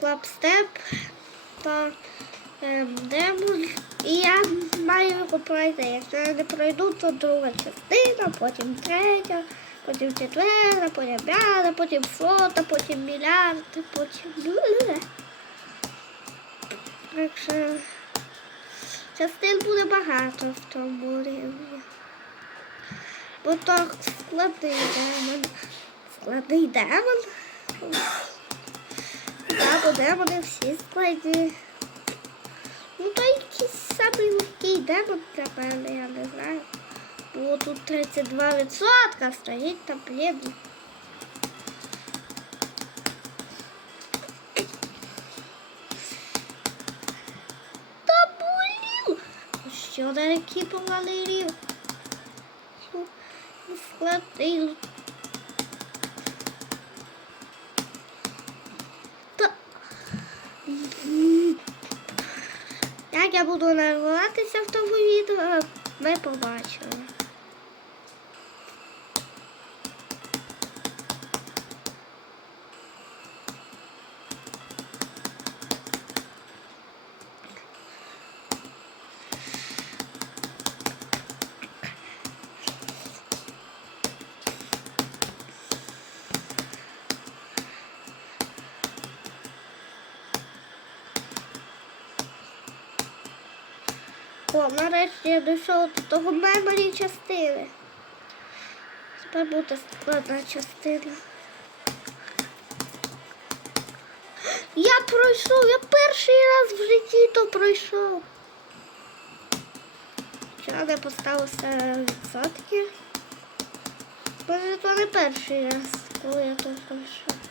клапстеп та ем, демон. І я маю його пройти. Якщо я не пройду, то друга частина, потім третя, потім четверта, потім п'ята, потім сота, потім мільярд, потім. Так що частин буде багато в тому рівні. Бо так складний демон. Складний демон. Бо демони всі складні. Ну, то якийсь самий легкий демон для мене, я не знаю. Бо тут 32% стоїть там, блін. Та блін! Що на який поганий рів? Складний. Та... Як я буду нарватися в тому відео, ми побачили. О, нарешті я дійшов до того меморі частини. Тепер буде складна частина. Я пройшов, я перший раз в житті то пройшов. Вчора не поставився відсотки. Може, то не перший раз, коли я то пройшов.